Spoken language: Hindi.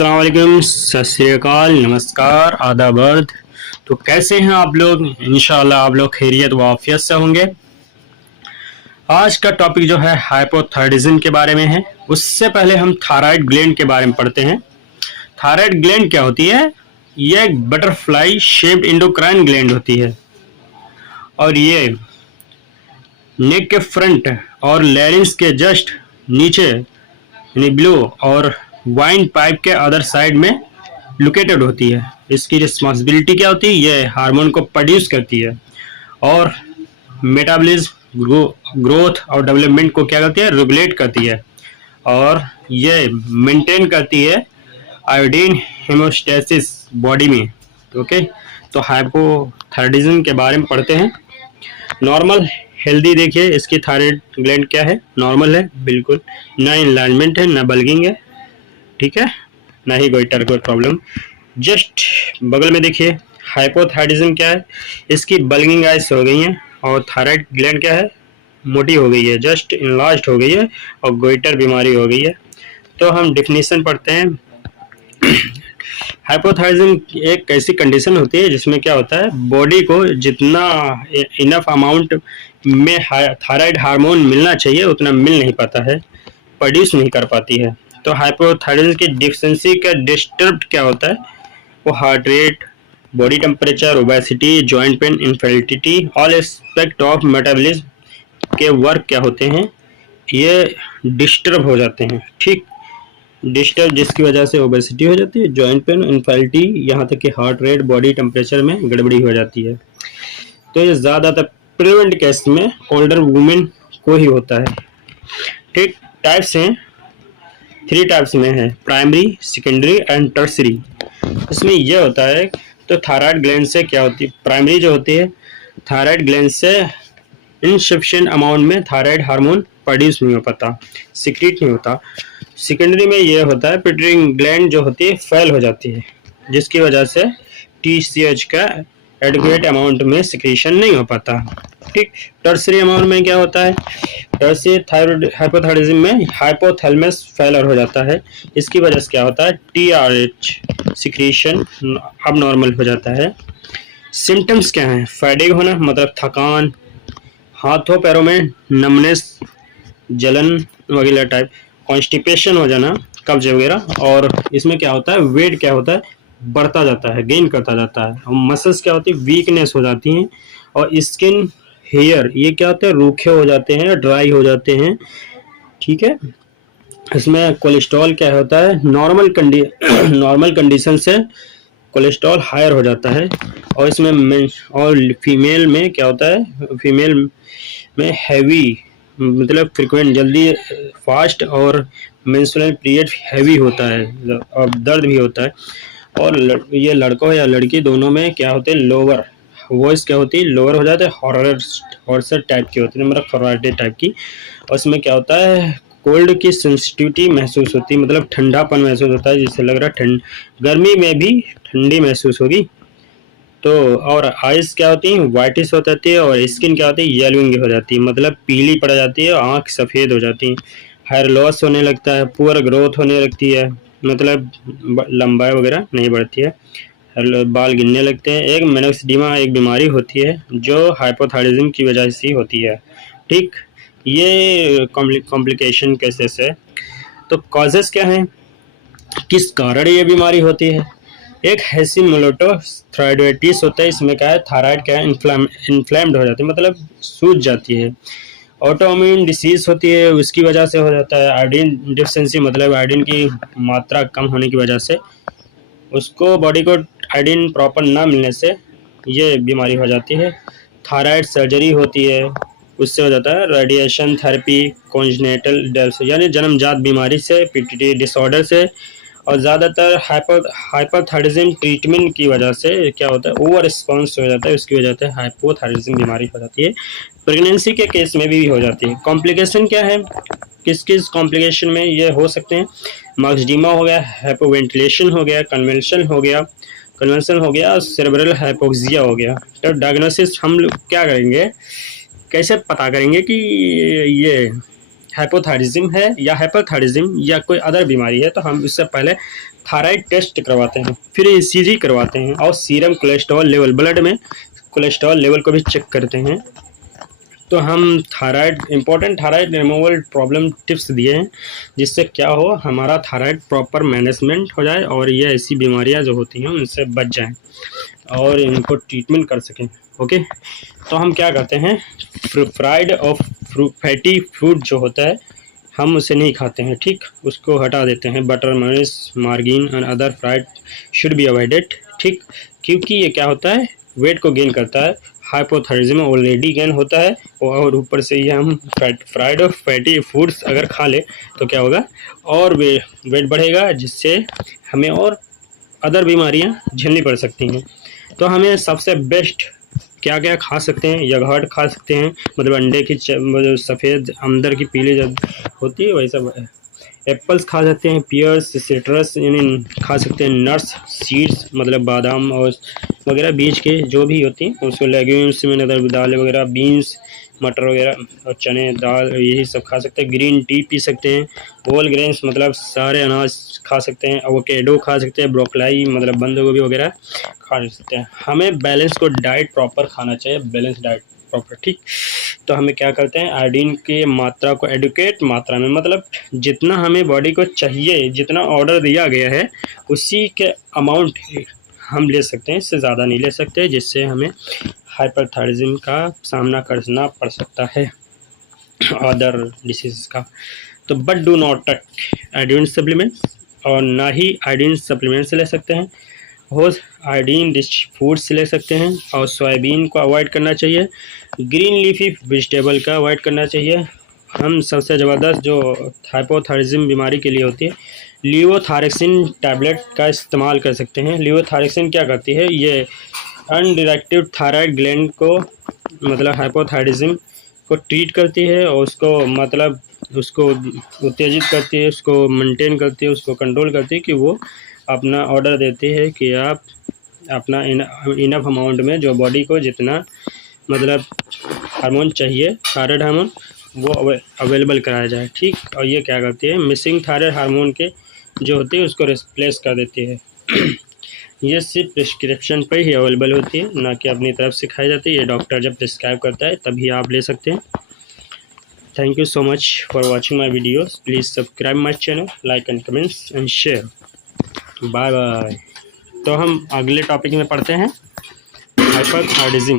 अस्सलाम वालेकुम, सत श्री अकाल, नमस्कार, आदाब। तो कैसे हैं आप लोग? इंशाल्लाह आप लोग खैरियत व आफियत से होंगे। आज का टॉपिक जो है हाइपोथायराइडिज्म के बारे में है। उससे पहले हम थायराइड ग्लैंड के बारे में पढ़ते हैं। थायराइड ग्लैंड क्या होती है? यह एक बटरफ्लाई शेप्ड एंडोक्राइन ग्लैंड होती है और ये नेक के फ्रंट और लैरिंक्स के जस्ट नीचे यानी बिलो और वाइन पाइप के अदर साइड में लोकेटेड होती है। इसकी रिस्पॉन्सिबिलिटी क्या होती है? ये हार्मोन को प्रोड्यूस करती है और मेटाबॉलिज्म, ग्रोथ और डेवलपमेंट को क्या करती है? रेगुलेट करती है और ये मेंटेन करती है आयोडीन हेमोस्टेसिस बॉडी में। ओके, तो हाइपोथायराइडिज्म के बारे में पढ़ते हैं। नॉर्मल हेल्दी देखिए, इसकी थायराइड ग्लैंड क्या है? नॉर्मल है बिल्कुल, ना इनलार्जमेंट है ना बल्गिंग है, ठीक है, ना ही गोइटर कोई प्रॉब्लम। जस्ट बगल में देखिए हाइपोथायराइडिज्म क्या है? इसकी बल्गिंग आइज हो गई है और थायराइड ग्लैंड क्या है? मोटी हो गई है, जस्ट इनलार्ज हो गई है और गोइटर बीमारी हो गई है। तो हम डिफिनीशन पढ़ते हैं। हाइपोथायराइडिज्म एक ऐसी कंडीशन होती है जिसमें क्या होता है, बॉडी को जितना इनफ अमाउंट में थायराइड हार्मोन मिलना चाहिए उतना मिल नहीं पाता है, प्रोड्यूस नहीं कर पाती है। तो हाइपोथायराइडिज्म की डिफिशिएंसी का डिस्टर्ब क्या होता है? वो heart rate, body temperature, obesity, joint pain, infertility, all aspect of metabolism के वर्क क्या होते हैं? ये डिस्टर्ब हो जाते हैं। ठीक, डिस्टर्ब जिसकी वजह से ओबेसिटी हो जाती है, जॉइंट पेन, इनफर्टिलिटी, यहाँ तक कि हार्ट रेट, बॉडी टेम्परेचर में गड़बड़ी हो जाती है। तो ये ज़्यादातर प्रिवेंट केस में ओल्डर वुमेन को ही होता है। ठीक, टाइप्स हैं, 3 टाइप्स में है, प्राइमरी, सेकेंडरी एंड टर्सरी। इसमें यह होता है, तो थायराइड ग्लैंड से क्या होती है? प्राइमरी जो होती है, थायराइड ग्लैंड से इनसफिशिएंट अमाउंट में थायराइड हार्मोन प्रोड्यूस नहीं हो पाता, सीक्रेट नहीं होता। सेकेंडरी में यह होता है, पिट्यूटरी ग्लैंड जो होती है फेल हो जाती है, जिसकी वजह से TCH का एडिक्वेट अमाउंट में सिक्रीशन नहीं हो पाता। ठीक, टर्सरी अमाउंट में क्या होता है? टर्सरी थायराइड हाइपोथायराइडिज्म में हाइपोथैलेमस फेलर हो जाता है। इसकी वजह से क्या होता है? TRH सिक्रीशन अब नॉर्मल हो जाता है। सिम्टम्स क्या हैं? फैटिग होना मतलब थकान, हाथों पैरों में नमनेस, जलन वगैरह टाइप, कॉन्स्टिपेशन हो जाना, कब्ज वगैरह। और इसमें क्या होता है? वेट क्या होता है? बढ़ता जाता है, गेन करता जाता है। और मसल्स क्या होती है? वीकनेस हो जाती हैं। और स्किन, हेयर, ये क्या होते हैं? रूखे हो जाते हैं, ड्राई हो जाते हैं। ठीक है, इसमें कोलेस्ट्रॉल क्या होता है? नॉर्मल कंडीशन से कोलेस्ट्रॉल हायर हो जाता है। और इसमें और फीमेल में क्या होता है? फीमेल में हैवी मतलब फ्रिक्वेंट, जल्दी, फास्ट और मेंस्ट्रुअल पीरियड हैवी होता है और दर्द भी होता है। और ये लड़कों या लड़की दोनों में क्या होते हैं? लोअर वॉइस क्या होती है? लोअर हो जाता है, हॉर्सर टाइप की होती है, मतलब खर्राटे टाइप की। और इसमें क्या होता है? कोल्ड की सेंसिटिविटी महसूस होती है, मतलब ठंडापन महसूस होता है, जिससे लग रहा है ठंड, गर्मी में भी ठंडी महसूस होगी। तो और आइस क्या होती है? वाइटिश हो जाती है। और स्किन क्या होती है? येलोइंग हो जाती है, मतलब पीली पड़ जाती है, आँख सफ़ेद हो जाती है। हेयर लॉस होने लगता है, पुअर ग्रोथ होने लगती है, मतलब लंबाई वगैरह नहीं बढ़ती है, बाल गिरने लगते हैं। एक मेनोक्सिडिमा एक बीमारी होती है जो हाइपोथायराइडिज्म की वजह से होती है। ठीक, ये कॉम्प्लिकेशन केसेस है। तो कॉजेस क्या हैं? किस कारण ये बीमारी होती है? एक हैशिमोटो थायराइडिटिस होता है। इसमें क्या है? थायराइड क्या है? इन्फ्लेम्ड हो जाती है, मतलब सूज जाती है। ऑटोइम्यून डिसीज होती है, उसकी वजह से हो जाता है। आयोडीन डिफिशिएंसी मतलब आयोडीन की मात्रा कम होने की वजह से, उसको बॉडी को आयोडीन प्रॉपर ना मिलने से ये बीमारी हो जाती है। थायराइड सर्जरी होती है, उससे हो जाता है। रेडिएशन थेरेपी, कॉन्जेनिटल डेल्स यानी जन्मजात बीमारी से, PTT डिसऑर्डर से। और ज़्यादातर हाइपोथायराइडिज्म ट्रीटमेंट की वजह से क्या होता है? ओवर रिस्पॉन्स हो जाता है, उसकी वजह से हाइपोथायराइडिज्म बीमारी हो जाती है। प्रेगनेंसी के केस में भी हो जाती है। कॉम्प्लिकेशन क्या है? किस किस कॉम्प्लिकेशन में ये हो सकते हैं? मार्क्सडीमा हो गया, हाइपोवेंटिलेशन हो गया, कन्वेंशन हो गया, सेरेब्रल हाइपोक्सिया हो गया। तो डायग्नोसिस हम लोग क्या करेंगे? कैसे पता करेंगे कि ये हाइपोथायरिज्म है या हाइपरथायरिज्म या कोई अदर बीमारी है, तो हम इससे पहले थायराइड टेस्ट करवाते हैं, फिर ईसीजी करवाते हैं और सीरम कोलेस्ट्रॉल लेवल, ब्लड में कोलेस्ट्रॉल लेवल को भी चेक करते हैं। तो हम thyroid important thyroid removal problem tips दिए हैं, जिससे क्या हो हमारा थायराइड प्रॉपर मैनेजमेंट हो जाए और ये ऐसी बीमारियां जो होती हैं उनसे बच जाएं और इनको ट्रीटमेंट कर सकें। ओके, तो हम क्या करते हैं, फ्राइड और फैटी फूड जो होता है हम उसे नहीं खाते हैं, ठीक, उसको हटा देते हैं। Butter, mayonnaise, margarine and other fried should be avoided, ठीक, क्योंकि ये क्या होता है, वेट को गेन करता है। हाइपोथायरिज्म ऑलरेडी गेन होता है और ऊपर से ये हम फ्राइड और फैटी फूड्स अगर खा ले तो क्या होगा, और वेट बढ़ेगा, जिससे हमें और अदर बीमारियां झेलनी पड़ सकती हैं। तो हमें सबसे बेस्ट क्या क्या खा सकते हैं, यगहट खा सकते हैं, मतलब अंडे की सफ़ेद अंदर की पीली जब होती है वैसा, एप्पल्स खा सकते हैं, पियर्स, सिट्रस यानी खा सकते हैं, नट्स, सीड्स मतलब बादाम और वगैरह बीज के जो भी होती हैं उसको, लेग्यूम्स में नदर दाल वगैरह, बीन्स, मटर वगैरह और चने दाल यही सब खा सकते हैं। ग्रीन टी पी सकते हैं, होल ग्रेन्स मतलब सारे अनाज खा सकते हैं, एवोकेडो खा सकते हैं, ब्रोकली मतलब बंद गोभी वगैरह खा सकते हैं। हमें बैलेंस को डाइट प्रॉपर खाना चाहिए, बैलेंस डाइट प्रॉपर, ठीक। तो हमें क्या करते हैं, आयोडीन की मात्रा को एडुकेट मात्रा में, मतलब जितना हमें बॉडी को चाहिए, जितना ऑर्डर दिया गया है उसी के अमाउंट हम ले सकते हैं, इससे ज़्यादा नहीं ले सकते, जिससे हमें हाइपरथायरिज्म का सामना करना पड़ सकता है, अदर डिसीज़ का। तो but do not take iodine supplements, और ना ही आयोडीन सप्लीमेंट्स ले सकते हैं। होज आयोडीन रिच फूड्स ले सकते हैं और सोयाबीन को अवॉइड करना चाहिए, ग्रीन लीफी वेजिटेबल का अवॉइड करना चाहिए। हम सबसे ज़बरदस्त जो हाइपोथायरिज्म बीमारी के लिए होती है, लीवोथायरक्सिन टैबलेट का इस्तेमाल कर सकते हैं। लीवोथायरक्सिन क्या करती है, ये अनडिरेक्टेड थायराइड ग्लैंड को मतलब हाइपोथायरिज्म को ट्रीट करती है और उसको मतलब उसको उत्तेजित करती है, उसको मेंटेन करती है, उसको कंट्रोल करती है कि वो अपना ऑर्डर देती है कि आप अपना इनफ अमाउंट में जो बॉडी को जितना मतलब हार्मोन चाहिए, थायराइड हार्मोन, वो अवेलेबल कराया जाए, ठीक। और ये क्या करती है, मिसिंग थायराइड हार्मोन के जो होती है उसको रिप्लेस कर देती है। ये सिर्फ प्रिस्क्रिप्शन पर ही अवेलेबल होती है, ना कि अपनी तरफ से खाई जाती है। ये डॉक्टर जब प्रिस्क्राइब करता है तभी आप ले सकते हैं। Thank you so much for watching my videos. Please subscribe my channel, like and comments and share. Bye bye. तो हम अगले टॉपिक में पढ़ते हैं, हाइपरथायरिज्म।